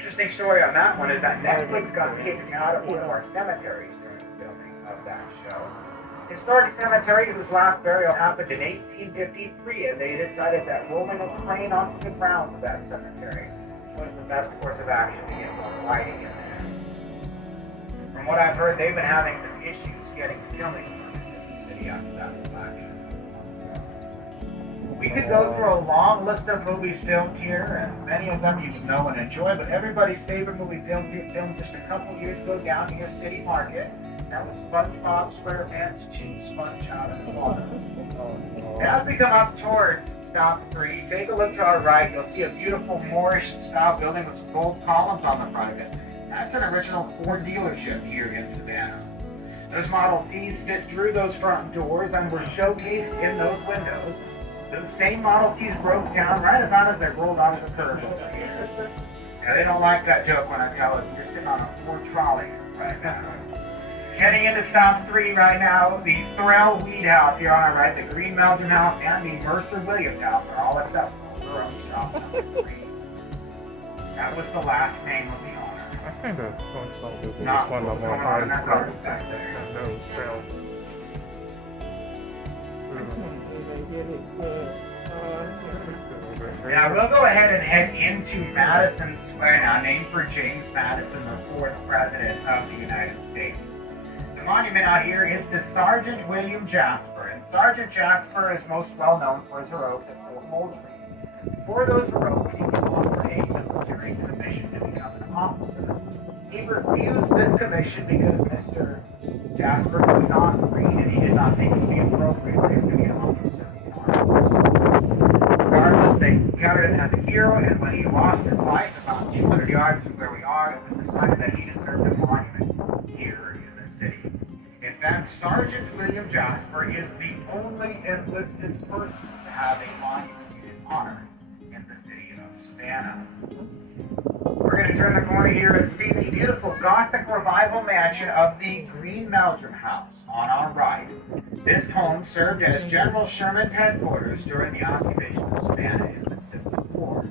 interesting story on that one is that Netflix got kicked out of one of our cemeteries during the filming of that show. Historic Cemetery, whose last burial happened in 1853, and they decided that rolling a crane onto the grounds of that cemetery was the best course of action to get more lighting in there. From what I've heard, they've been having some issues getting filming in the city after that action. We could go through a long list of movies filmed here, and many of them you would know and enjoy, but everybody's favorite movie filmed just a couple years ago down here, City Market. That was SpongeBob SquarePants 2, Sponge Out of the Water. As we come up towards Stop 3, take a look to our right. You'll see a beautiful Moorish-style building with some gold columns on the front of it. That's an original Ford dealership here in Savannah. Those Model Ts fit through those front doors and were showcased in those windows. Those same Model Ts broke down right about as they rolled out of the curb over here. Now, they don't like that joke when I tell it. You're sitting on a Ford trolley right now. Heading into Stop 3 right now, the Thorell Weed House here on our right, the Greene Mountain House, and the Mercer Williams House are all accessible for own Stop 3. That was the last name of the owner. I kind of don't know this is Not one of what's my going on in that high garden back there. those cells. Now we'll go ahead and head into Madison Square now, named for James Madison, the fourth president of the United States. The monument out here is to Sergeant William Jasper, and Sergeant Jasper is most well known for his heroics at Fort Moultrie. For those heroics, he was offered a military commission to become an officer. He refused this commission because Mr. Jasper could not read, and he did not think it would be appropriate for him to be an officer. Regardless, they counted him as a hero, and when he lost his life about 200 yards from where we are, it was decided that he deserved a monument here in the city. In fact, Sergeant William Jasper is the only enlisted person to have a monument in his honor in the city of Savannah. We're going to turn the corner here and see the beautiful Gothic Revival mansion of the Greene Meldrum House on our right. This home served as General Sherman's headquarters during the occupation of Savannah in the Civil War.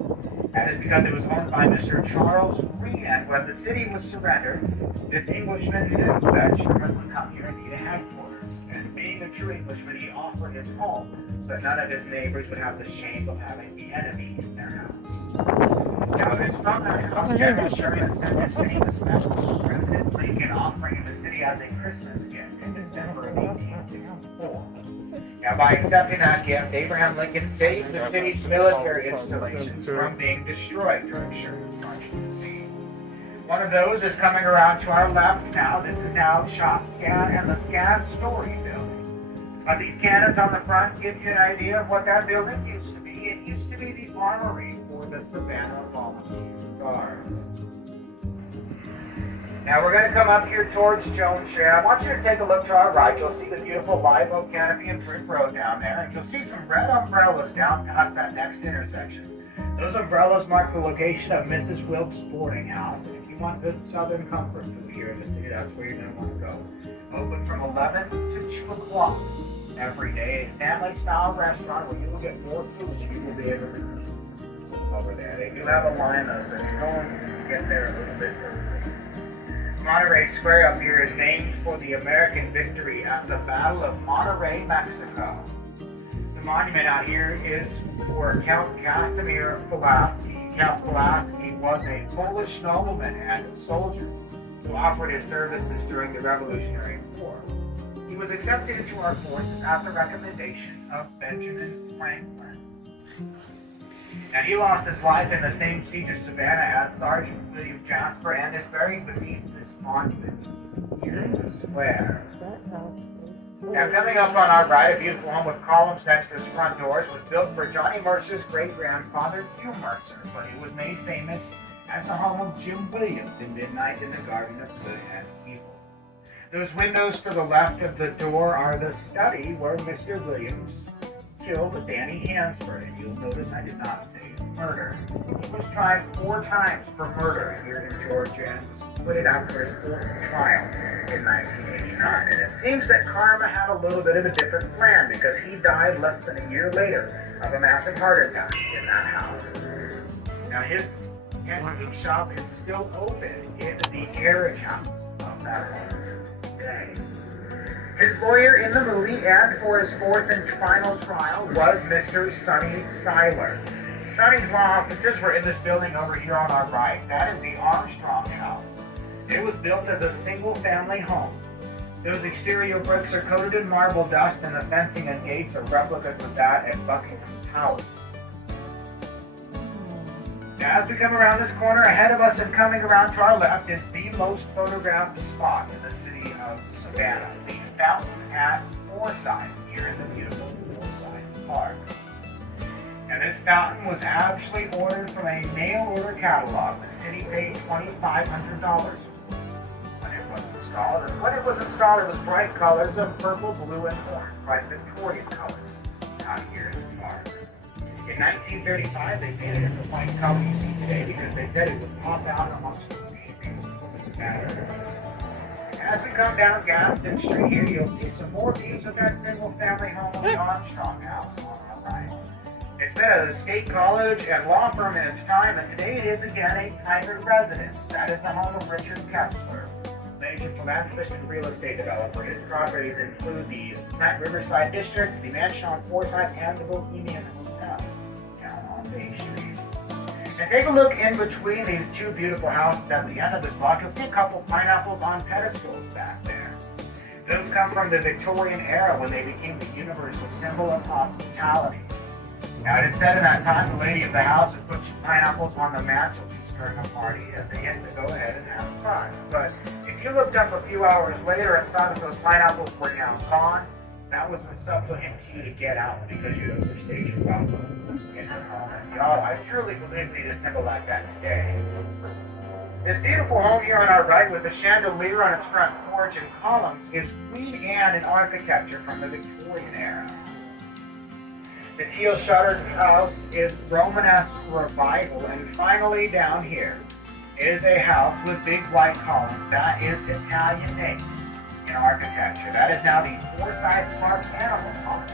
That is because it was owned by Mr. Charles Greene, and when the city was surrendered, this Englishman knew that Sherman would come here and need a headquarters. And being a true Englishman, he offered his home so that none of his neighbors would have the shame of having the enemy in their house. Now, it is from that house General Sherman sent this famous message to President Lincoln offering him the city as a Christmas gift in December of 1864. Now, by accepting that gift, Abraham Lincoln saved the city's military installations from being destroyed during Sherman's march to the sea. One of those is coming around to our left now. This is now Shop Scan and the Scan Story building. But these cannons on the front give you an idea of what that building used to be. It used to be the armory for the Savannah Volunteer Guard. Now we're going to come up here towards Jones Street. I want you to take a look to our right. You'll see the beautiful live oak canopy and brick road down there. And you'll see some red umbrellas down past that next intersection. Those umbrellas mark the location of Mrs. Wilkes' boarding house. And if you want good southern comfort food here in the city, that's where you're going to want to go. Open from 11 to 2 o'clock every day. A family-style restaurant where you will get more food than you will be able to over there. They do have a line though, so you're going to get there a little bit early. Monterey Square up here is named for the American victory at the Battle of Monterey, Mexico. The monument out here is for Count Casimir Pulaski. Count Pulaski was a Polish nobleman and soldier who offered his services during the Revolutionary War. He was accepted into our forces at the recommendation of Benjamin Franklin. Now, he lost his life in the same siege of Savannah as Sergeant William Jasper and is buried beneath this monument here in the square. Now, coming up on our right, a beautiful home with columns next to its front doors was built for Johnny Mercer's great-grandfather, Hugh Mercer, but it was made famous as the home of Jim Williams in Midnight in the Garden of Good and Evil. Those windows to the left of the door are the study where Mr. Williams killed Danny Hansford, and you'll notice I did not say murder. He was tried 4 times for murder here in Georgia and put it after his 4th trial in 1989. And it seems that karma had a little bit of a different plan because he died less than a year later of a massive heart attack in that house. Now his antique shop is still open in the carriage house of that home today. His lawyer in the movie and for his fourth and final trial was Mr. Sonny Seiler. Sonny's law offices were in this building over here on our right. That is the Armstrong House. It was built as a single-family home. Those exterior bricks are coated in marble dust, and the fencing and gates are replicas of that at Buckingham Palace. Now, as we come around this corner, ahead of us and coming around to our left is the most photographed spot in the city of Savannah, the fountain at Forsyth, here in the beautiful Forsyth Park. And this fountain was actually ordered from a mail-order catalog. The city paid $2,500 when it was installed. And when it was installed, it was bright colors of purple, blue, and orange, bright Victorian colors out here in the park. In 1935, they painted it the white color you see today because they said it would pop out amongst the people of the matter. As we come down Gaston Street here, you'll see some more views of that single-family home of the Armstrong House on our right. It's been a state college and law firm in its time, and today it is again a private residence. That is the home of Richard Kessler, major philanthropist and real estate developer. His properties include the Riverside District, the Mansion on Forsyth, and the Bohemian Hotel down on Bay Street. And take a look in between these two beautiful houses at the end of this block. You'll see a couple pineapples on pedestals back there. Those come from the Victorian era when they became the universal symbol of hospitality. Now, it is said in that time, the lady of the house would put pineapples on the mantelpiece during a party as they get to go ahead and have fun. But if you looked up a few hours later and found that those pineapples were now gone, that was a supplicant to you to get out because you overstayed your welcome in the home. And y'all, I truly believe they just never like that today. This beautiful home here on our right with the chandelier on its front porch and columns is Queen Anne in architecture from the Victorian era. The teal-shuttered house is Romanesque Revival, and finally down here is a house with big white columns. That is Italian made in architecture. That is now the Forsyth Park Animal Park.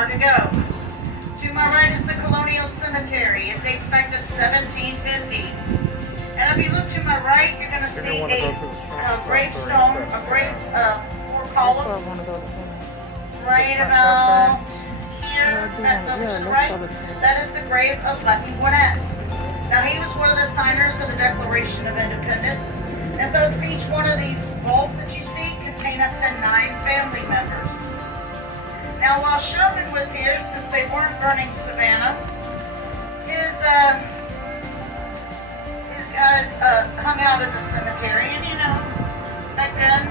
To go. To my right is the Colonial Cemetery. It dates back to 1750. And if you look to my right, you're going to see a gravestone, a grave, 4 columns. Right about here, that looks to the right, that is the grave of Lucky Gwinnett. Now he was one of the signers of the Declaration of Independence. And folks, each one of these vaults that you see contain up to 9 family members. Now, while Sherman was here, since they weren't burning Savannah, his guys hung out at the cemetery, and back then,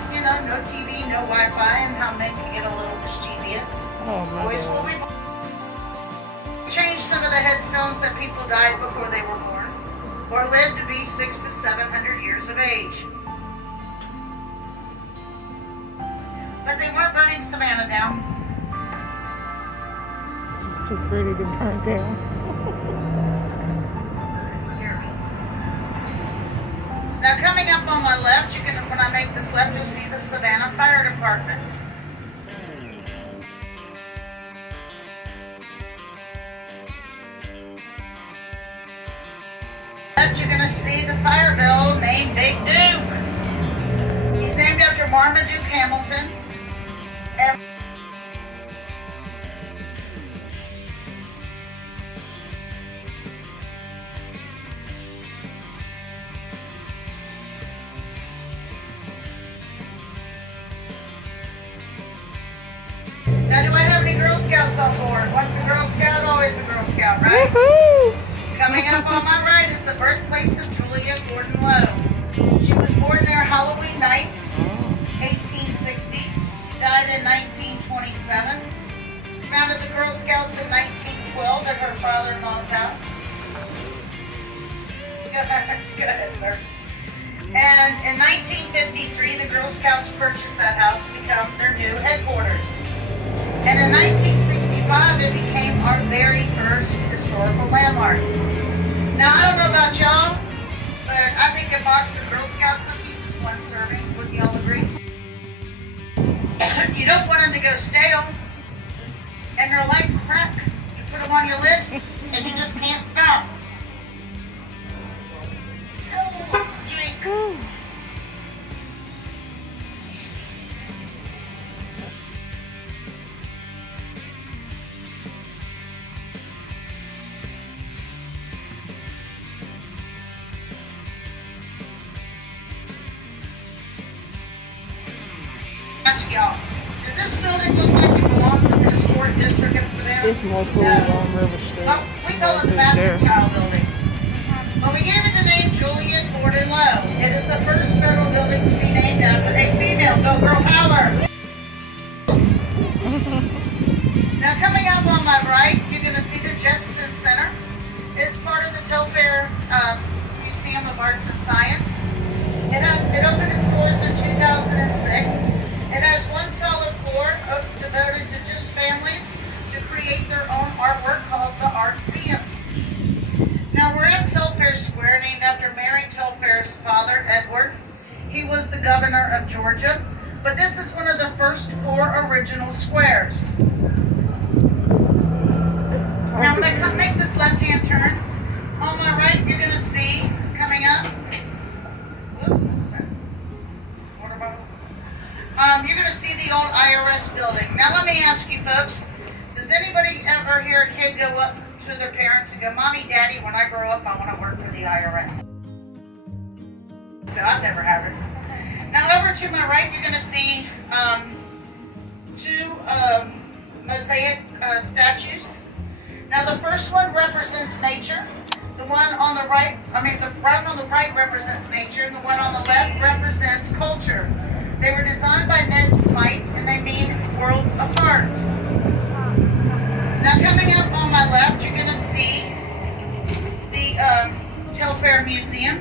no TV, no Wi-Fi, and how men can get a little mischievous. Boys will be changed some of the headstones that people died before they were born, or lived to be 600 to 700 years of age. But they weren't burning Savannah down. Too pretty to burn down. Now coming up on my left, when I make this left, you'll see the Savannah Fire Department. Left, you're going to see the fire bell named Big Duke. He's named after Marmaduke Hamilton. And about right. Woohoo! Coming up on my right is the birthplace of Julia Gordon Lowe. She was born there Halloween night, 1860, died in 1927, founded the Girl Scouts in 1912 at her father-in-law's house. Go ahead, sir. And in 1953, the Girl Scouts purchased that house to become their new headquarters. And in 1965, it became our very first historical landmark. Now, I don't know about y'all, but I think a box of Girl Scout cookies is one serving. Would y'all agree? You don't want them to go stale, and they're like cracks. You put them on your lips, and you just can't stop. Drink. Y'all, does this building look like it belongs to the historic district of Savannah? It's more cool on River Street. Oh, we call it the Baptist Child Building. Well, we gave it the name Julia Gordon Lowe. It is the first federal building to be named after a female. Go girl power! Now coming up on my right, you're going to see the Jetson Center. It's part of the Telfair Museum of Arts and Science. It opened its doors in 2006. It has one solid floor devoted to just families to create their own artwork called the Artseum. Now we're at Telfair Square, named after Mary Telfair's father, Edward. He was the governor of Georgia, but this is one of the first 4 original squares. Now when I make this left-hand turn, on my right you're going to see, coming up, you're going to see the old IRS building. Now let me ask you folks, does anybody ever hear a kid go up to their parents and go, Mommy, Daddy, when I grow up, I want to work for the IRS? So I've never had it. Now over to my right, you're going to see 2 mosaic statues. Now the first one represents nature. The one on the right, the one on the right represents nature, and the one on the left represents culture. They were designed by Ned Smythe, and they mean worlds apart. Now coming up on my left, you're going to see the Telfair Museum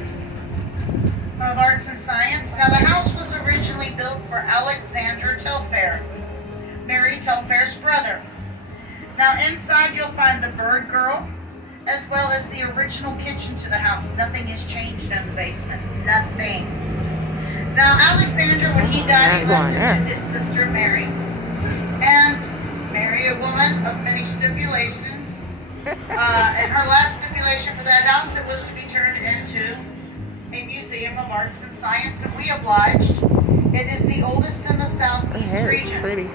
of Arts and Science. Now the house was originally built for Alexander Telfair, Mary Telfair's brother. Now inside you'll find the Bird Girl, as well as the original kitchen to the house. Nothing has changed in the basement. Nothing. Now, Alexander, when he died, he left it to his sister, Mary. And Mary, a woman of many stipulations. And her last stipulation for that house, it was to be turned into a museum of arts and science, and we obliged. It is the oldest in the southeast region. Pretty.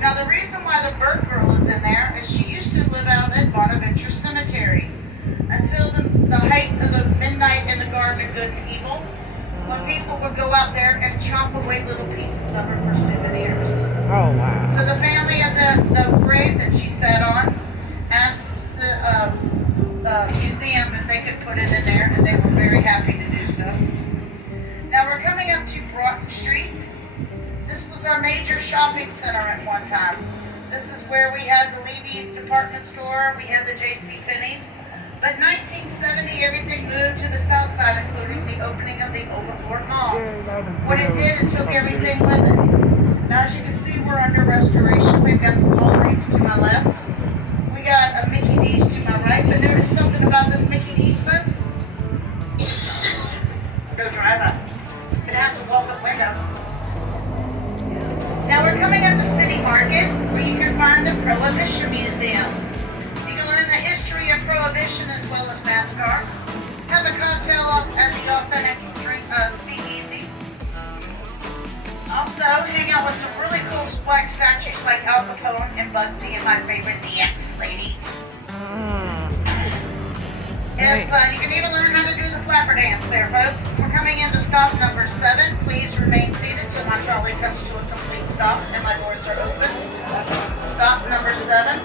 Now, the reason why the Bird Girl is in there is she used to live out at Bonaventure Cemetery until the height of the midnight in the Garden of Good and Evil, when people would go out there and chop away little pieces of her for souvenirs. Oh, wow. So the family of the grave that she sat on asked the museum if they could put it in there, and they were very happy to do so. Now we're coming up to Broughton Street. This was our major shopping center at one time. This is where we had the Levy's department store, we had the J.C. Penney's. But 1970, everything moved to the south side, including the opening of the Overfort Mall. When it did, it took everything with it. Now, as you can see, we're under restoration. We've got the Walgreens to my left. We got a Mickey D's to my right. But notice something about this Mickey D's, folks. Go drive up. It has a walk-up window. Now, we're coming up to City Market, where you can find the Prohibition Museum. The history of Prohibition as well as NASCAR. Have a cocktail at the authentic speakeasy. Also, hang out with some really cool black statues like Al Capone and Bugsy and my favorite, the X lady. You can even learn how to do the flapper dance there, folks. We're coming into stop number 7. Please remain seated till my trolley comes to a complete stop and my doors are open. Stop number 7.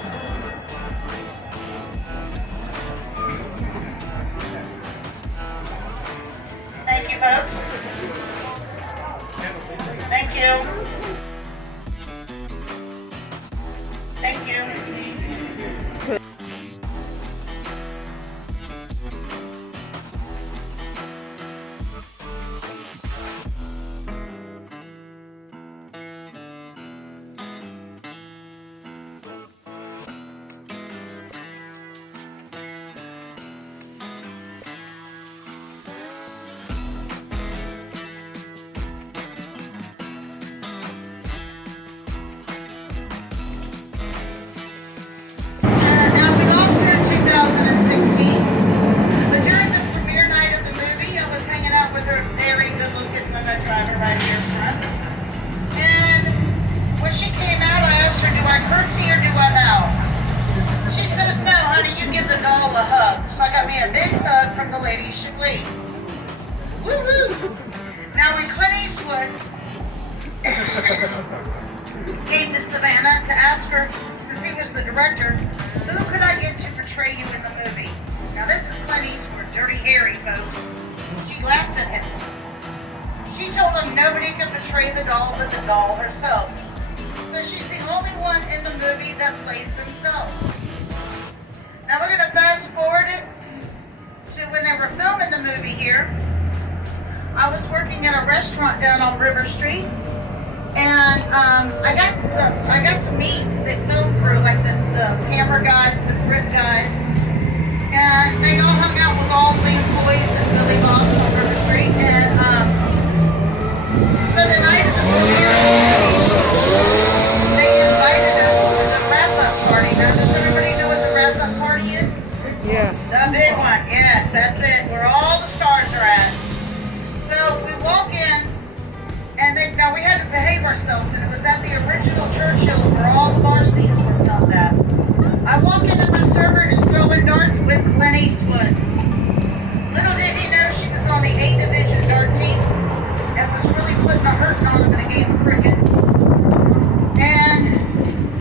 see that place themselves. Now we're going to fast forward it to when they were filming the movie here. I was working at a restaurant down on River Street, and I got to meet the film crew, like the camera guys, the grip guys, and they all hung out with all the employees at Billy Bob's on River Street. And for the night of the premiere, they invited us to the wrap-up party. Now, does everybody know what the wrap-up party is? Yeah. The big one, yes, that's it, where all the stars are at. So we walk in, and now we had to behave ourselves, and it was at the original Churchill's where all the bar scenes were filmed at. I walk in, and my server is throwing darts with Clint Eastwood. Little did he know she was on the A Division dart team, and was really putting a hurting on him in a game of cricket. And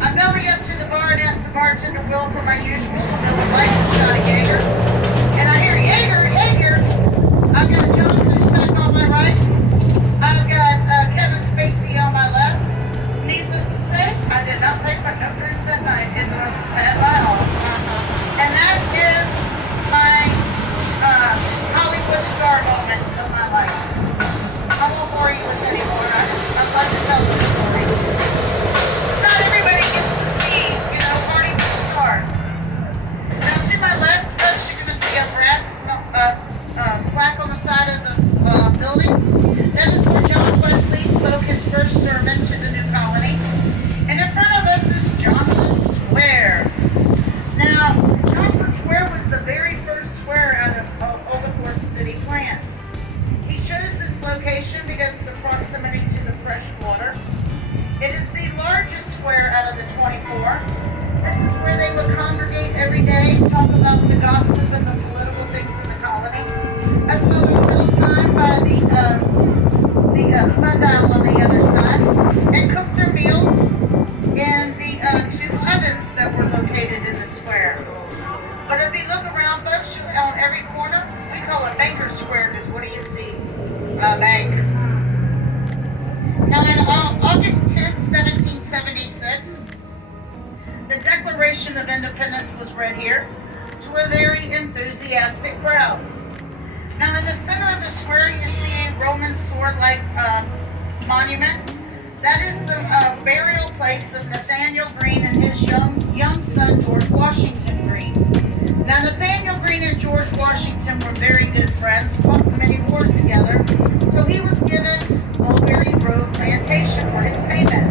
I belly up to the bar and ask the bartender, Will, for my usual, and would like a shot of Jaeger. And I hear Jaeger, Jaeger. I've got John Cusack on my right. I've got Kevin Spacey on my left. Needless to say, I did not take my no drinks that night in the at my home. And that is my Hollywood star moment of my life. I won't bore you with any more. I'd like to tell you the story. Not everybody gets to see, party with stars. Now to my left, first you're going to see a brass plaque on the side of the building. That is where John Wesley spoke his first sermon to the new colony. And in front of us is Johnson Square. Now, Johnson Square was the very first square out of Oglethorpe City plan. He chose this location because of the proximity to the fresh water. It is the largest square out of the 24. This is where they would congregate every day, talk about the gossip and the political things in the colony, as well as spend time by the sundial on the other side, and cook their meals in the two ovens that were located in the square. But if you look around, folks, on every corner, we call it Baker Square, because what do you see? A bank. Now, on August 10, 1776, the Declaration of Independence was read here to a very enthusiastic crowd. Now, in the center of the square, you see a Roman sword-like monument. That is the burial place of Nathanael Greene and his young son, George Washington Greene. Now, Nathanael Greene and George Washington were very good friends, fought many wars together, so he was given Mulberry Grove Plantation for his payment.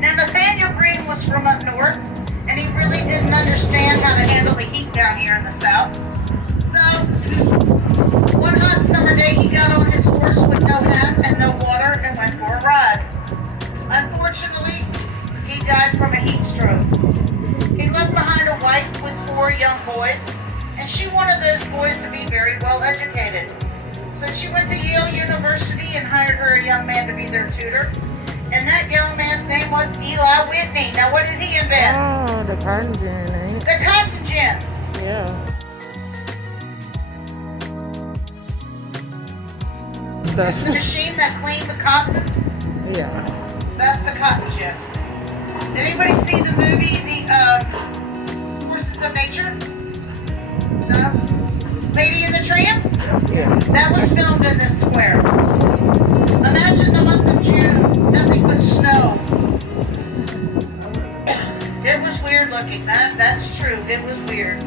Now, Nathanael Greene was from up north, and he really didn't understand how to handle the heat down here in the south. So, one hot summer day, he got on his horse with no hat and no water and went for a ride. Unfortunately, he died from a heat stroke. He left behind a wife with 4 young boys, and she wanted those boys to be very well educated. So she went to Yale University and hired her a young man to be their tutor. And that young man's name was Eli Whitney. Now, what did he invent? Oh, the cotton gin, eh? The cotton gin. Yeah. It's the machine that cleaned the cotton. Yeah. That's the cotton gin. Did anybody see the movie, The Forces of Nature? No? Lady in the Tramp? Yeah. That was filmed in this square. Imagine the month of June, nothing but snow. It was weird looking. That's true. It was weird.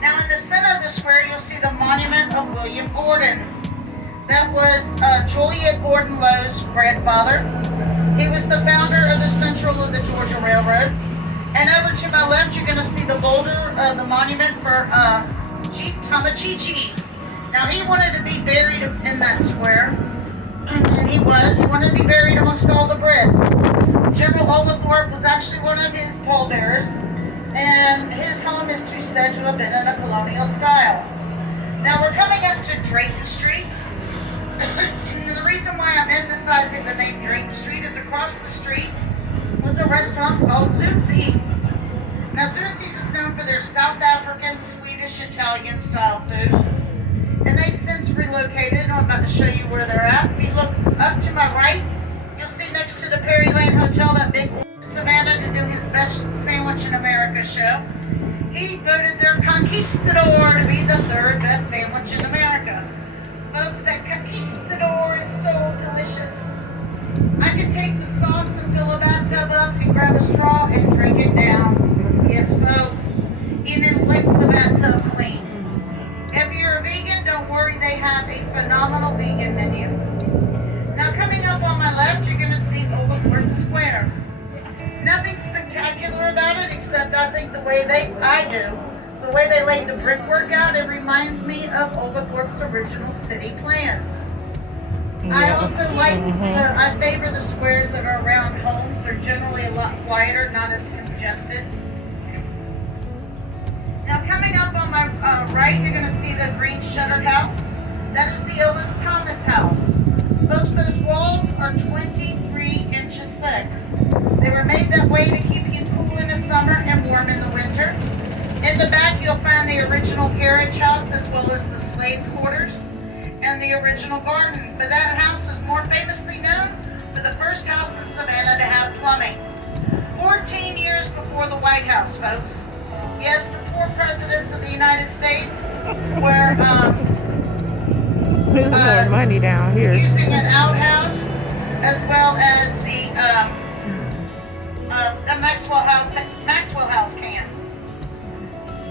Now in the center of the square, you'll see the monument of William Gordon. That was Juliet Gordon Lowe's grandfather. He was the founder of the Central of the Georgia Railroad. And over to my left, you're going to see the boulder, the monument for Chief Tamachichi. Now he wanted to be buried in that square, and he wanted to be buried amongst all the Brits. General Oglethorpe was actually one of his pallbearers, and his home is said to have been in a colonial style. Now we're coming up to Drayton Street. The reason why I'm emphasizing the name Drayton Street is across the street was a restaurant called Zootzi's. Now Zootzi's is known for their South African, Swedish, Italian style food. And they've since relocated. I'm about to show you where they're at. If you look up to my right, Hotel that big Savannah to do his best sandwich in America show. He voted their conquistador to be the third best sandwich in America. Folks, that conquistador is so delicious. I could take the sauce and fill a bathtub up and grab a straw and drink it down. Yes, folks. And then lick the bathtub clean. If you're a vegan, don't worry, they have a phenomenal vegan menu. Now coming up on my left, you're going to see Davenport Square. Nothing spectacular about it, except I think the way they laid the brickwork out, it reminds me of Davenport's original city plans. Yeah. I also like, I favor the squares that are around homes. They're generally a lot quieter, not as congested. Now coming up on my right, you're going to see the Greene shuttered house. That is the Ellis house. Folks, those walls are 23 inches thick. They were made that way to keep you cool in the summer and warm in the winter. In the back, you'll find the original carriage house as well as the slave quarters and the original garden. But that house is more famously known for the first house in Savannah to have plumbing. 14 years before the White House, folks. Yes, the 4 presidents of the United States were There's more money down here. using an outhouse as well as the Maxwell House can.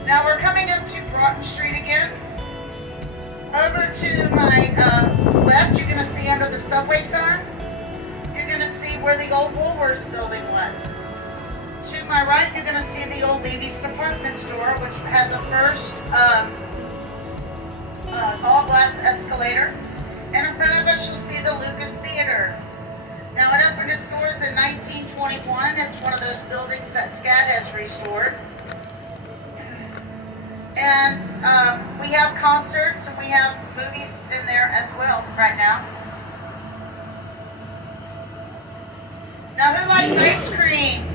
Now we're coming up to Broughton Street again. Over to my left, you're going to see under the subway sign, you're going to see where the old Woolworths building was. To my right, you're going to see the old Levy's department store, which had the first all-glass escalator. And in front of us, you'll see the Lucas Theater. Now, it opened its doors in 1921. It's one of those buildings that SCAD has restored. And we have concerts and we have movies in there as well right now. Now, who likes ice cream?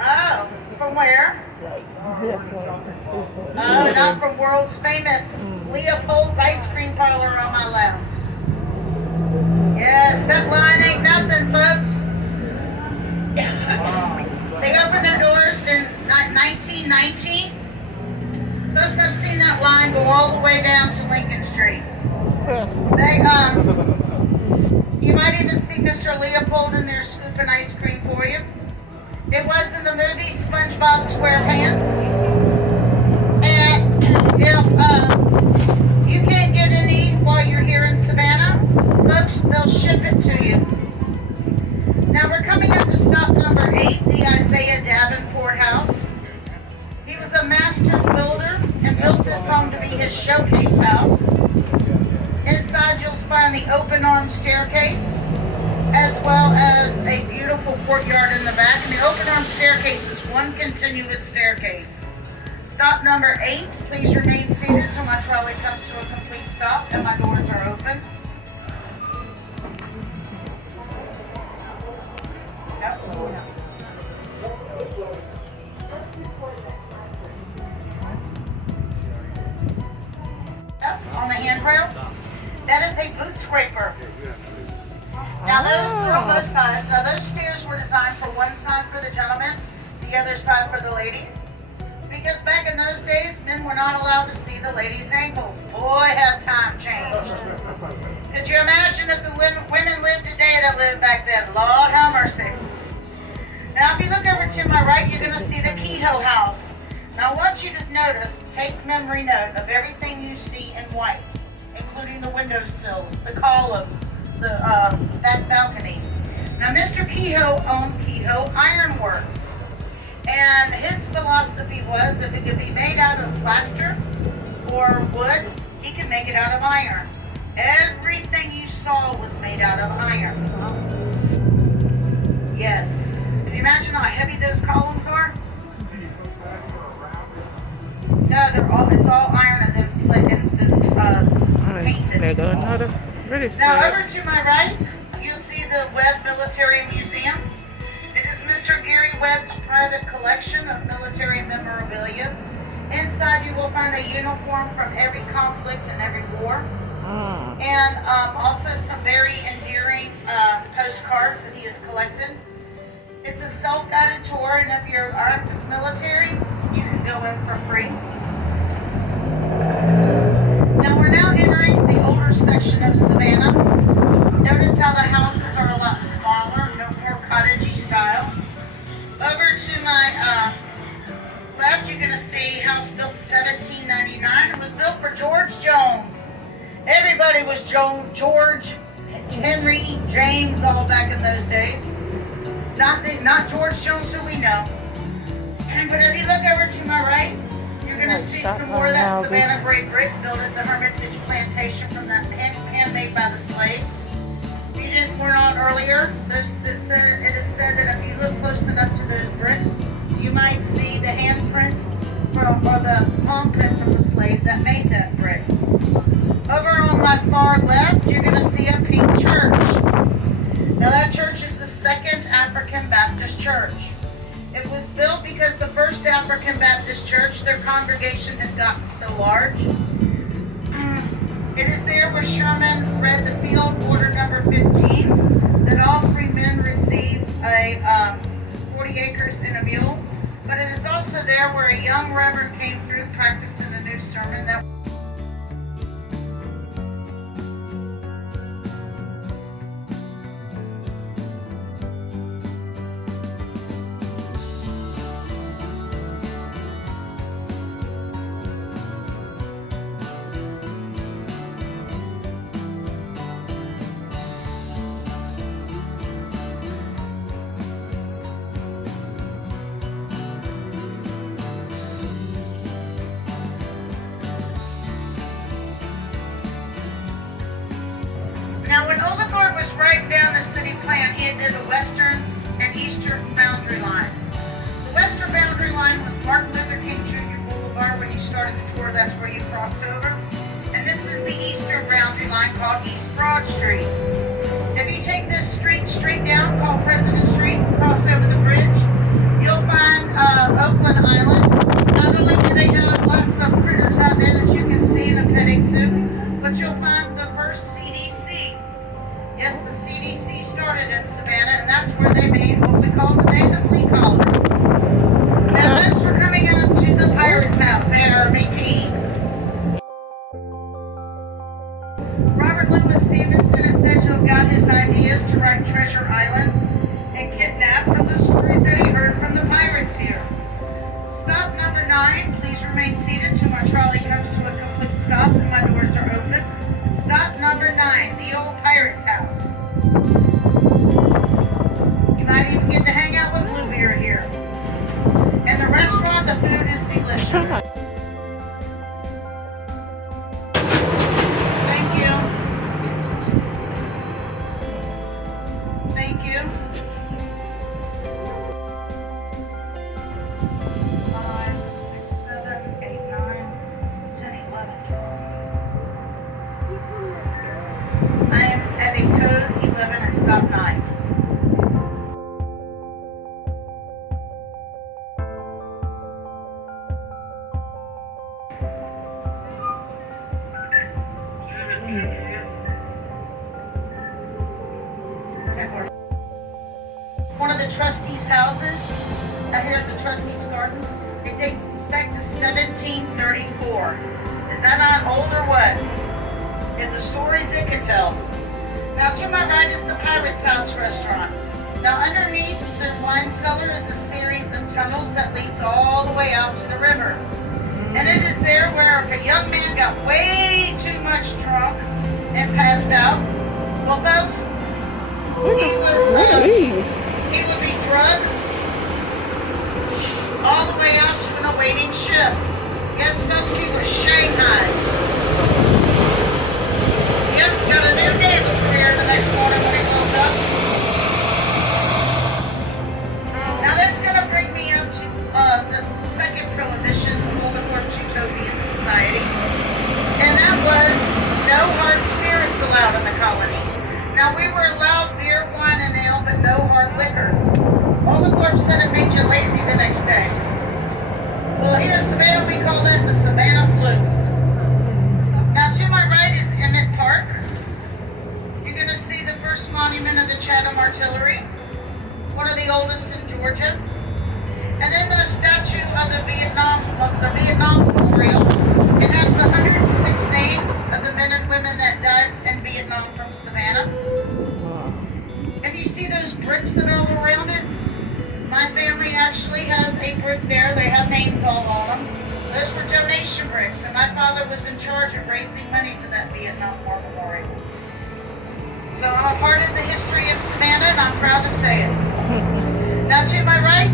Oh, from where? Oh, not from world's famous Leopold's Ice Cream Parlor on my left. Yes, that line ain't nothing, folks. They opened their doors in 1919. Folks, I've seen that line go all the way down to Lincoln Street. You might even see Mr. Leopold in there scooping ice cream for you. It was in the movie SpongeBob SquarePants. And if you can't get any while you're here in Savannah, folks, they'll ship it to you. Now we're coming up to stop number 8, the Isaiah Davenport House. He was a master builder and built this home to be his showcase house. Inside you'll find the open arm staircase, as well as a beautiful courtyard in the back. And the open arm staircase is one continuous staircase. Stop number 8, please remain seated until my trolley comes to a complete stop and my doors are open. Yep. Yep, on the handrail. That is a boot scraper. Now those sides, those stairs were designed for one side for the gentlemen, the other side for the ladies. Because back in those days, men were not allowed to see the ladies' ankles. Boy, have time changed. Could you imagine if the women lived today that lived back then? Lord have mercy. Now if you look over to my right, you're going to see the Piho House. Now I want you to notice, take memory note of everything you see in white, including the windowsills, the columns, the back balcony. Now Mr. Piho owned Piho Ironworks. And his philosophy was if it could be made out of plaster or wood, he could make it out of iron. Everything you saw was made out of iron. Yes. Can you imagine how heavy those columns are? No, it's all iron and then painted. There goes another British Now flag. over to my right, you'll see the Webb Military Museum. It is Mr. Gary Webb's private collection of military memorabilia. Inside you will find a uniform from every conflict and every war. And also some very endearing postcards that he has collected. It's a self-guided tour, and if you're active military, you can go in for free. Now we're now entering the older section of Savannah. Notice how the houses are a lot smaller, more cottagey style. Over to my left, you're going to see house built in 1799. It was built for George Jones. Everybody was George, Henry, James, all back in those days. Not George Jones who we know. But if you look over to my right, you're going to see some more of that Savannah gray brick built at the Hermitage Plantation from that handmade by the slaves. If you just weren't on earlier, it is said that if you look close enough to those bricks, you might see the handprint or the palm print from the slaves that made that brick. Over on my far left, you're going to see a pink church. Now that church is the Second African Baptist Church. It was built because the First African Baptist Church, their congregation had gotten so large. It is there where Sherman read the field order number 15, that all free men received a 40 acres and a mule. But it is also there where a young reverend came through practicing a new sermon that Now, when Overgard was writing down the city plan, he did a western and eastern boundary line. The western boundary line was Martin Luther King Jr. Boulevard. When you started the tour, that's where you crossed over. And this is the eastern boundary line called East Broad Street. If you take this street straight down, called President Street, cross over the bridge, you'll find Oakland Island. Not only do they have lots of critters out there that you can see in a petting zoo, but you'll find the first CDC. Yes, the CDC started in Savannah, and that's where they made what we call today the flea collar. Now, as we're coming up to the Pirates House, RBT. Robert Louis Stevenson has said to have got his ideas to write Treasure Island and Kidnap from the stories that he heard from the pirates here. Stop number 9, please remain seated till my trolley comes to a complete stop and my doors are open. Stop number 9, the old Pirates House. You might even get to hang out with Bluebeard here. And the restaurant, the food is delicious. Thank you. Thank you. 5, 6, 7, 8, 9, 10, 11, 12. I am at a code 11 and stop 9. One of the trustees' houses here at the Trustees Garden, it dates back to 1734. Is that not old or what? In the stories it can tell. Now to my right is the Pirates House restaurant. Now underneath the wine cellar is a series of tunnels that leads all the way out to the river. And it is there where if a young man got way too much drunk and passed out, well folks, he would be drugged all the way out to an awaiting ship. Yes folks, he was shanghaied. Yep, got a new dance career the next morning when he woke up. Now that's going to bring me up to the second prohibition of Davenport Utopian Society. And that was no hard spirits allowed in the colony. Now we were allowed beer, wine, and ale, but no hard liquor. Davenport said it made you lazy the next day. Well, here in Savannah we call that the Savannah flu. Now to my right is Emmett Park. You're going to see the first monument of the Chatham Artillery. one of the oldest in Georgia. And then the statue of the Vietnam Memorial. It has the 106 names of the men and women that died in Vietnam from Savannah. And you see those bricks that are all around it? My family actually has a brick there. They have names all on them. Those were donation bricks, and my father was in charge of raising money for that Vietnam War Memorial. So I'm a part of the history of Savannah, and I'm proud to say it. Now to my right,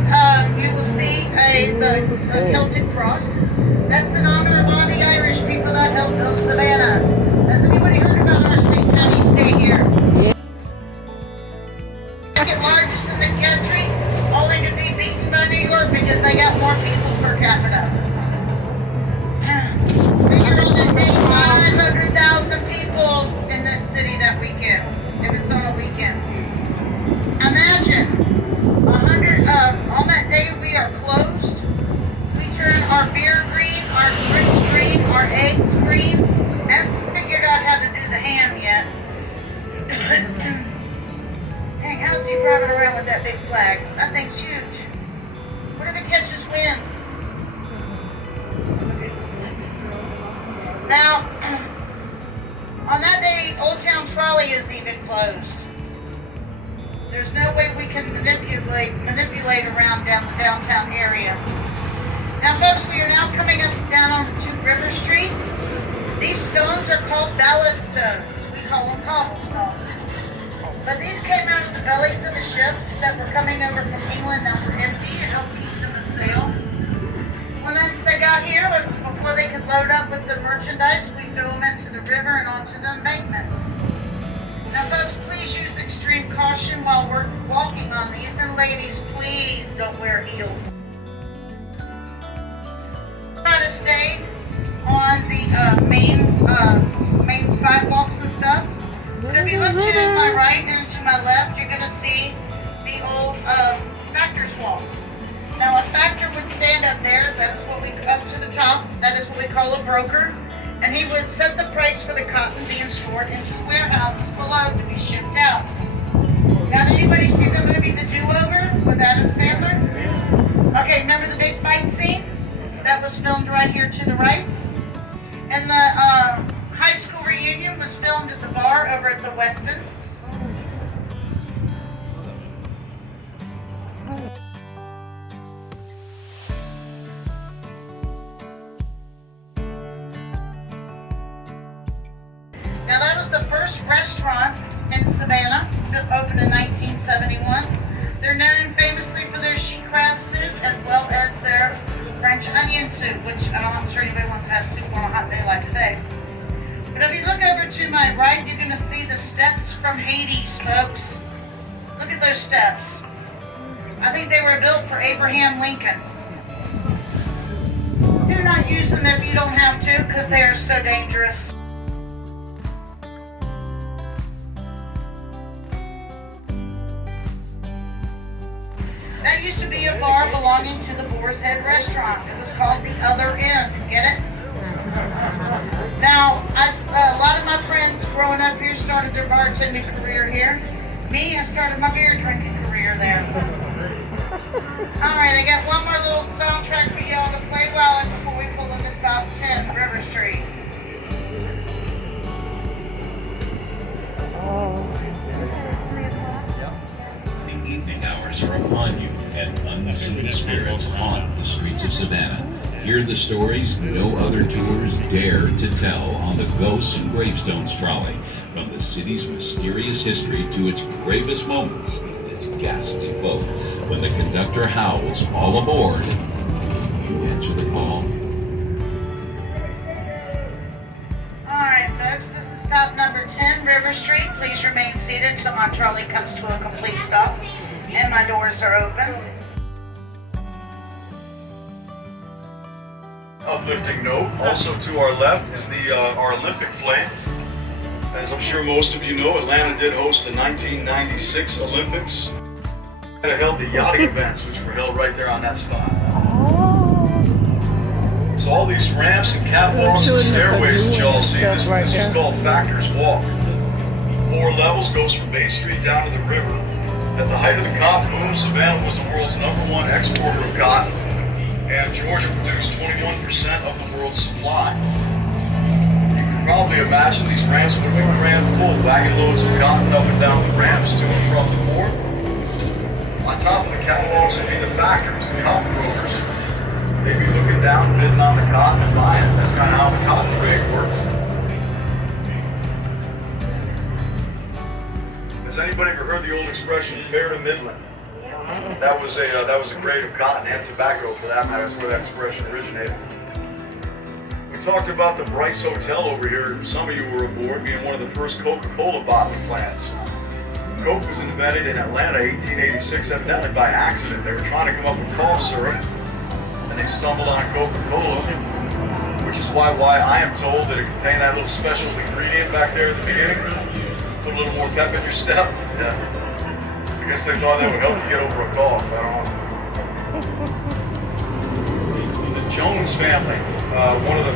you will see the Celtic cross. That's in honor of all the Irish people that helped build Savannah. Has anybody heard about our St. Patty's Day here? Yeah. Second largest in the country, only to be beaten by New York because they got more people per capita. Figure on that day, 500,000 people in this city that weekend, if it's on a weekend. Imagine, on that day we are closed. We turn our beer green, our drinks green, our eggs green. I haven't figured out how to do the ham yet. Dang, how's he driving around with that big flag? That thing's huge. What if it catches wind? Now, on that day, Old Town Trolley is even closed. There's no way we can manipulate around down the downtown area. Now, folks, we are now coming up down on to River Street. These stones are called ballast stones. We call them cobblestones. But these came out of the bellies of the ships that were coming over from England that were empty to help keep them a sail. Once they got here, before they could load up with the merchandise, we threw them into the river and onto the embankment. Now, folks, please use extreme caution while we're walking on these, and ladies, please don't wear heels. Try to stay on the main sidewalks and stuff. But if you look to my right and to my left, you're going to see the old factor's walls. Now, a factor would stand up there. That's what we up to the top. That is what we call a broker. And he would set the price for the cotton being stored into the warehouses below to be shipped out. Now, did anybody see the movie The Do-Over with Adam Sandler? Okay, remember the big fight scene? That was filmed right here to the right. And the high school reunion was filmed at the bar over at the Westin. Now that was the first restaurant in Savannah, opened in 1971. They're known famously for their she crab soup as well as their French onion soup, which I'm not sure anybody wants to have soup on a hot day like today. But if you look over to my right, you're going to see the steps from Hades, folks. Look at those steps. I think they were built for Abraham Lincoln. Do not use them if you don't have to, because they are so dangerous. That used to be a bar belonging to the Boar's Head restaurant. It was called the Other End. Get it? Now, a lot of my friends growing up here started their bartending career here. Me, I started my beer drinking career there. Alright, I got one more little soundtrack for y'all to play before we pull into South 10 River Street. The evening hours are upon you, and unseen spirits haunt the streets of Savannah. Hear the stories no other tours dare to tell on the Ghosts and Gravestones Trolley. From the city's mysterious history to its gravest moments, its ghastly folk. When the conductor howls, all aboard, you answer the call. Alright, folks, this is stop number 10, River Street. Please remain seated until my trolley comes to a complete stop and my doors are open. Uplifting note, also to our left is our Olympic flame. As I'm sure most of you know, Atlanta did host the 1996 Olympics. They held the yachting events, which were held right there on that spot. So all these ramps and catwalks and stairways that y'all see, this is called Factor's Walk. 4 levels, goes from Bay Street down to the river. At the height of the cotton boom, Savannah was the world's #1 exporter of cotton, and Georgia produced 21% of the world's supply. You can probably imagine these ramps would have been crammed full, wagon loads of cotton up and down the ramps to and from the port. On top of the catwalks would be the factories, the cotton brokers. They'd be looking down, bidding on the cotton and buying it. That's kind of how the cotton trade works. Has anybody ever heard the old expression, fair to Midland? That was a grade of cotton and tobacco for that matter. That's where that expression originated. We talked about the Bryce Hotel over here. Some of you were aboard, being one of the first Coca-Cola bottling plants. Coke was invented in Atlanta, 1886, evidently by accident. They were trying to come up with cough syrup, and they stumbled on Coca-Cola, which is why I am told that it contained that little special ingredient back there at the beginning. Put a little more pep in your step. Yeah. I guess they thought that would help you get over a cough. I don't know. The Jones family, one of the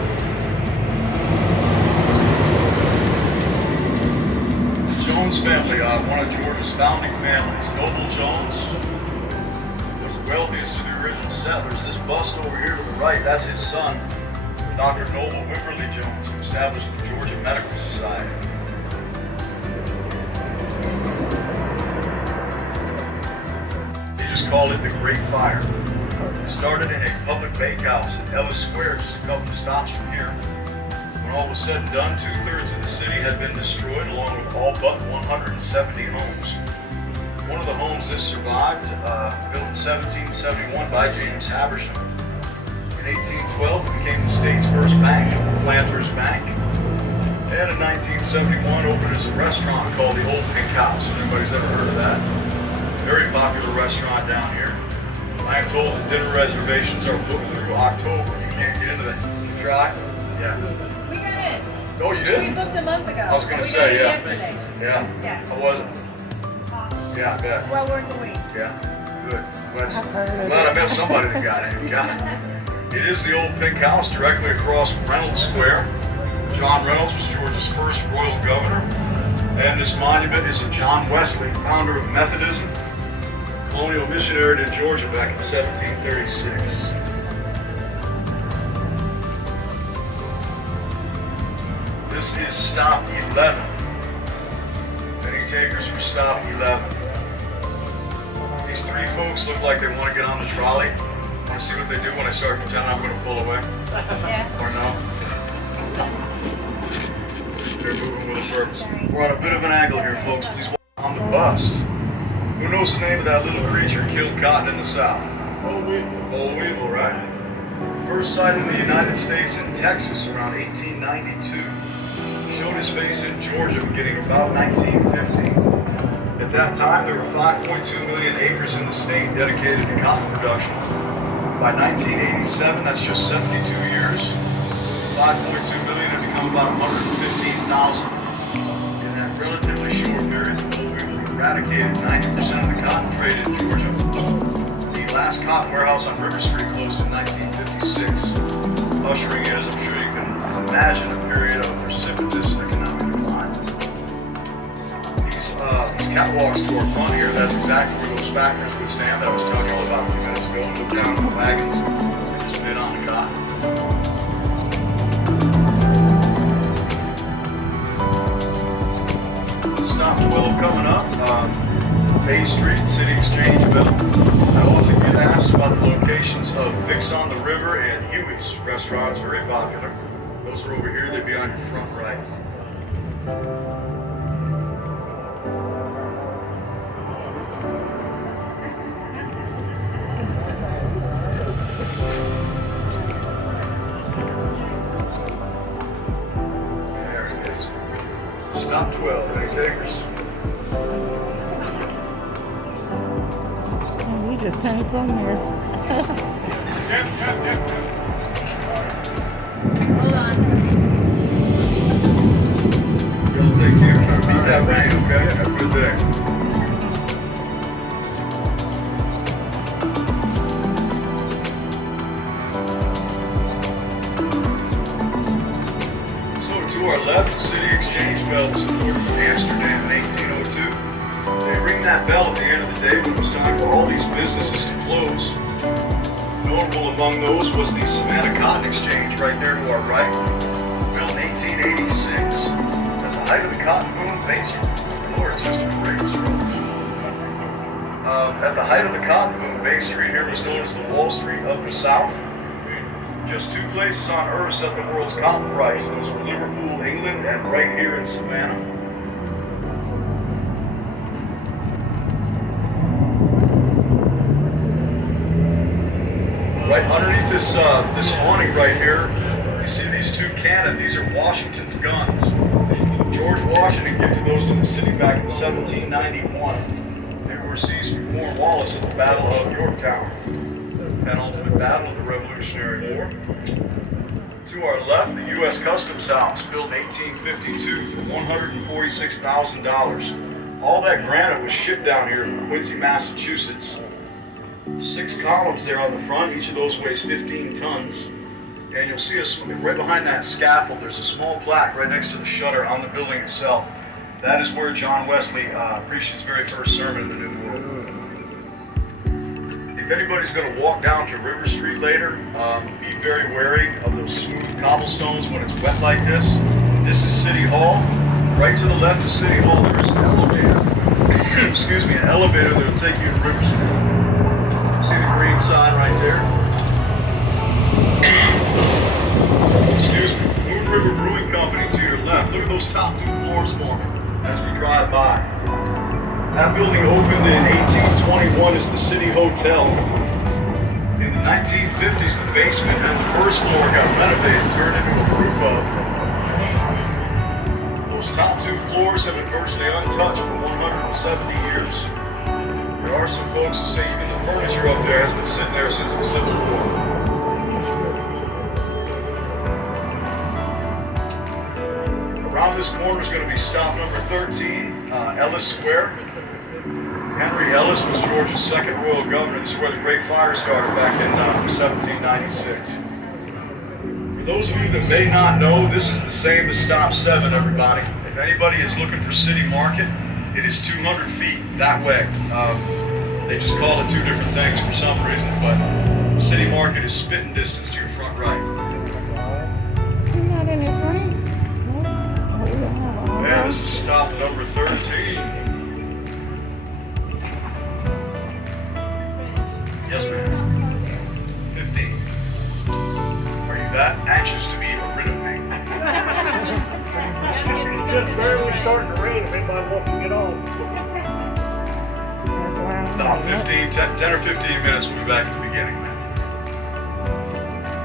Jones family, one of Georgia's founding families. Noble Jones was the wealthiest of the original settlers. This bust over here to the right, that's his son, Dr. Noble Wimberly Jones, who established the Georgia Medical Society. He just called it the Great Fire. It started in a public bakehouse at Ellis Square, just a couple of stops from here. When all was said and done, 2/3 of the city had been destroyed, along with all but 170 homes. One of the homes that survived, built in 1771 by James Haversham. In 1812, it became the state's first bank, Planters Bank. And in 1971, opened as a restaurant called the Old Pink House. If anybody's ever heard of that? Very popular restaurant down here. I am told that dinner reservations are booked through October. You can't get into that. You try? Yeah. We got in. Oh, you did? We booked a month ago. I was going to We say, got in yeah. yesterday. Yeah. Yeah. How was it? Yeah, I bet. Well worth the wait. Yeah. Good. I've heard of Glad I it. met somebody that got it. It is the Old Pink House directly across from Reynolds Square. John Reynolds was Georgia's first royal governor. And this monument is of John Wesley, founder of Methodism, colonial missionary to Georgia back in 1736. This is stop 11. Any takers for stop 11? These three folks look like they want to get on the trolley. Want to see what they do when I start pretending I'm going to pull away? Yeah. Or no? They're moving with a purpose. We're on a bit of an angle here, folks. Please watch on the bust. Who knows the name of that little creature who killed cotton in the South? Old Weevil. Old Weevil, right? First sighted in the United States in Texas around 1892. Showed his face in Georgia beginning about 1950. At that time, there were 5.2 million acres in the state dedicated to cotton production. By 1987, that's just 72 years, 5.2 million had become about 115,000. In that relatively short period, we eradicated 90% of the cotton trade in Georgia. The last cotton warehouse on River Street closed in 1956, ushering in, as I'm sure you can imagine, a period of precipitous economic decline. These catwalks to our front here, that's exactly where those factors would stand that I was telling you all about a few minutes ago. Look down at the wagons and just bid on the cotton. Stop 12 coming up. Bay Street, City Exchange Bell. I often get asked about the locations of Vic's on the River and Huey's restaurants, very popular. Those are over here, they'd be on your front right. There it is. Stop 12, any takers? We just came from here. Hold on. Y'all take care. Try to beat that rain, okay? Have a good day. So to our left, the City Exchange Bell was imported from Amsterdam in 1802. They ring that bell at the end of the day when it was time for all these businesses to close. Notable among those was the Savannah Cotton Exchange right there to our right, built in 1886. At the height of the cotton boom, basement. Lord, it's just a great stroke. At the height of the cotton boom, Bay Street here was known as the Wall Street of the South. Just two places on earth set the world's cotton price. Those were Liverpool, England, and right here in Savannah. Right underneath this awning right here, you see these two cannons. These are Washington's guns. George Washington gifted those to the city back in 1791. They were seized from Cornwallis at the Battle of Yorktown, penultimate battle of the Revolutionary War. To our left, the U.S. Customs House, built in 1852 for $146,000. All that granite was shipped down here from Quincy, Massachusetts. 6 columns there on the front, each of those weighs 15 tons. And you'll see right behind that scaffold, there's a small plaque right next to the shutter on the building itself. That is where John Wesley preached his very first sermon in the New World. If anybody's going to walk down to River Street later, be very wary of those smooth cobblestones when it's wet like this. This is City Hall. Right to the left of City Hall, there is an elevator. Excuse me, an elevator that will take you to River Street. See the green sign right there? Excuse me. Moon River Brewing Company to your left. Look at those top 2 floors for me as we drive by. That building opened in 1821 as the City Hotel. In the 1950s, the basement and the first floor got renovated and turned into a brew pub. Those top 2 floors have been virtually untouched for 170 years. There are some folks who say even the furniture up there has been sitting there since the Civil War. Around this corner is going to be stop number 13, Ellis Square. Henry Ellis was Georgia's 2nd royal governor. This is where the Great Fire started back in 1796. For those of you that may not know, this is the same as stop 7, everybody. If anybody is looking for City Market, it is 200 feet that way. They just call it 2 different things for some reason, but City Market is spitting distance to your front right. You're not in his ring? Yeah, this is stop number 13. Yes, ma'am. 15. Are you that anxious to be rid of me? It's just barely starting to rain if anybody wants to get on. About 10 or 15 minutes, we'll be back at the beginning, man.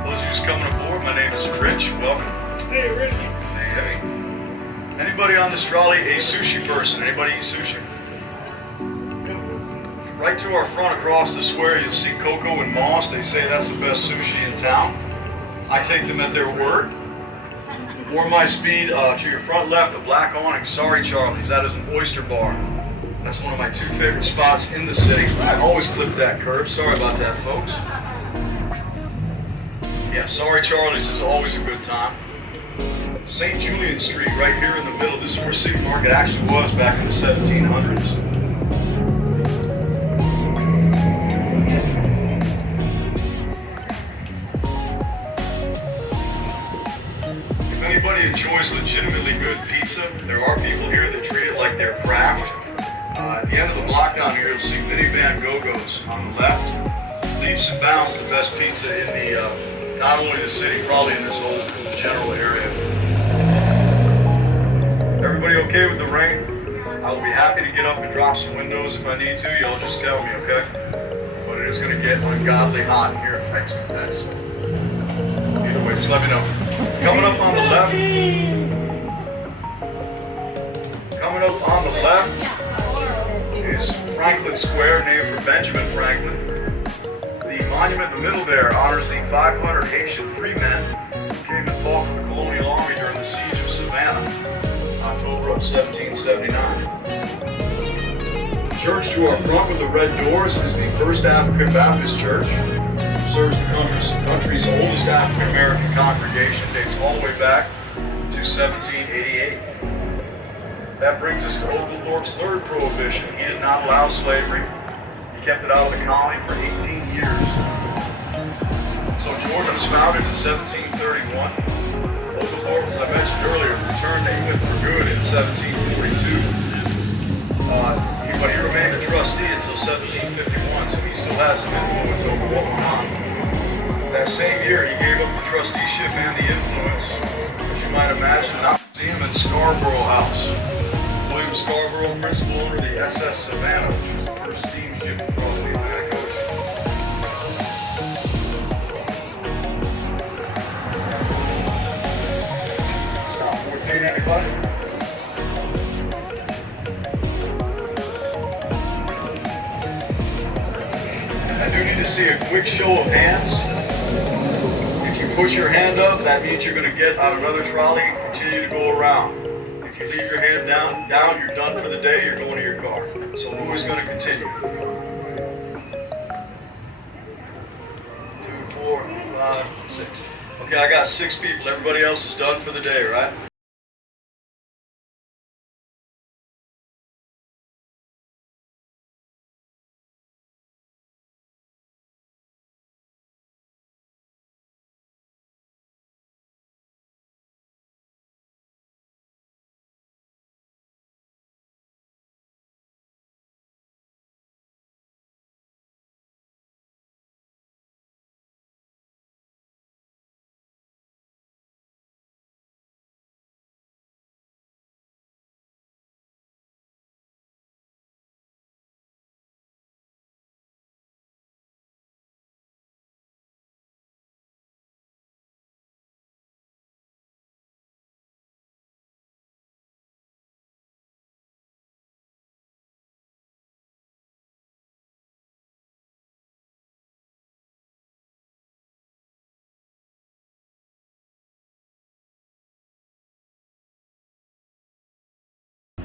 Those of you who's coming aboard, my name is Rich. Welcome. Hey, Richie. Hey. Anybody on this trolley a sushi person? Anybody eat sushi? Right to our front across the square, you'll see Coco and Moss. They say that's the best sushi in town. I take them at their word. Warm my speed to your front left, a black awning. Sorry, Charlie's. That is an oyster bar. That's one of my 2 favorite spots in the city. I always clip that curve. Sorry about that, folks. Yeah, Sorry Charlie's is always a good time. St. Julian Street right here in the middle. This is where City Market actually was back in the 1700s. If anybody enjoys legitimately good pizza, there are people here that treat it like their craft. At the end of the block down here, you'll see Minivan Go-Go's on the left. Leaps and bounds the best pizza in the, not only the city, probably in this whole general area. Everybody okay with the rain? I will be happy to get up and drop some windows if I need to. Y'all just tell me, okay? But it is going to get ungodly hot here at next week. Either way, just let me know. Coming up on the left. Coming up on the left is Franklin Square, named for Benjamin Franklin. The monument in the middle there honors the 500 Haitian freemen who came and fought for the Colonial Army during the siege of Savannah, October of 1779. The church to our front with the red doors is the First African Baptist Church. It serves the country's oldest African American congregation, dates all the way back to 1788. That brings us to Oglethorpe's third prohibition. He did not allow slavery. He kept it out of the colony for 18 years. So Georgia was founded in 1731. Oglethorpe, as I mentioned earlier, returned to England for good in 1742. But he remained a trustee until 1751, so he still has some influence over what went on. That same year, he gave up the trusteeship and the influence, as you might imagine, not to see him at Scarborough House. William Scarborough, principal owner of the SS Savannah, which was the first steamship across the Atlantic Ocean. Stop 14, anybody? I do need to see a quick show of hands. If you push your hand up, that means you're going to get on another trolley and continue to go around. If you leave your hand down, you're done for the day, you're going to your car. So who is going to continue? 2, 4, 5, 6. Okay, I got 6 people. Everybody else is done for the day, right?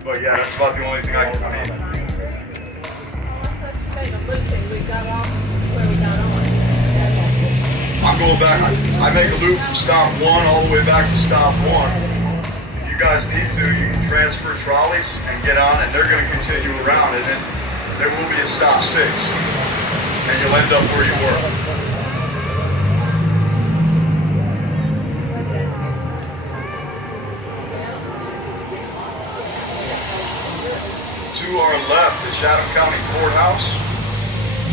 But yeah, that's about the only thing I can mean. I'm going back. I make a loop from stop 1 all the way back to stop 1. If you guys need to, you can transfer trolleys and get on, and they're going to continue around, and then there will be a stop 6, and you'll end up where you were. To our left, the Chatham County Courthouse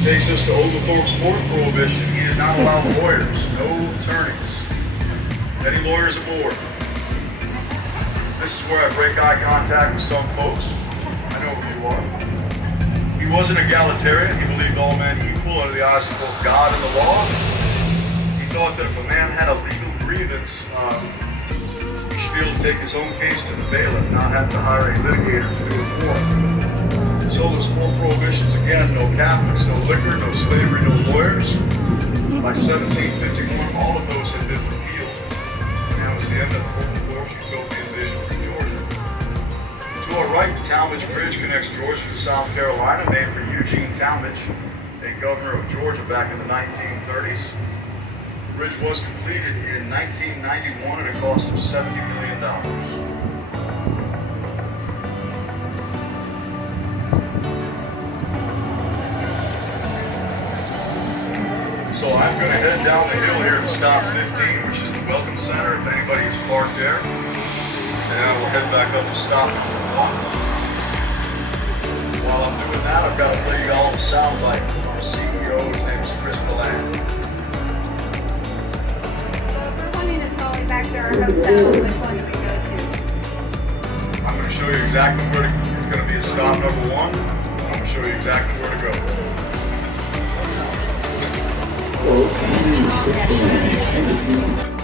takes us to Oglethorpe's fourth prohibition. He did not allow lawyers, no attorneys, any lawyers aboard. This is where I break eye contact with some folks. I know who you are. He wasn't egalitarian. He believed all men equal under the eyes of both God and the law. He thought that if a man had a legal grievance, he should be able to take his own case to the bailiff, not have to hire a litigator to do it for him. So those 4 prohibitions again: no Catholics, no liquor, no slavery, no lawyers. By 1751, all of those had been repealed. And that was the end of the Oglethorpe utopian vision for Georgia. To our right, the Talmadge Bridge connects Georgia to South Carolina, named for Eugene Talmadge, a governor of Georgia back in the 1930s. The bridge was completed in 1991 at a cost of $70 million. So I'm going to head down the hill here to stop 15, which is the Welcome Center, if anybody is parked there. And we'll head back up to stop number 1. While I'm doing that, I've got to play you all the soundbite from our CEO. His name is Chris Millan. So if we're wanting a trolley back to our hotel, which one do we go to? I'm going to show you exactly where to go. It's going to be a stop number 1. I'm going to show you exactly where to go. Oh, yes.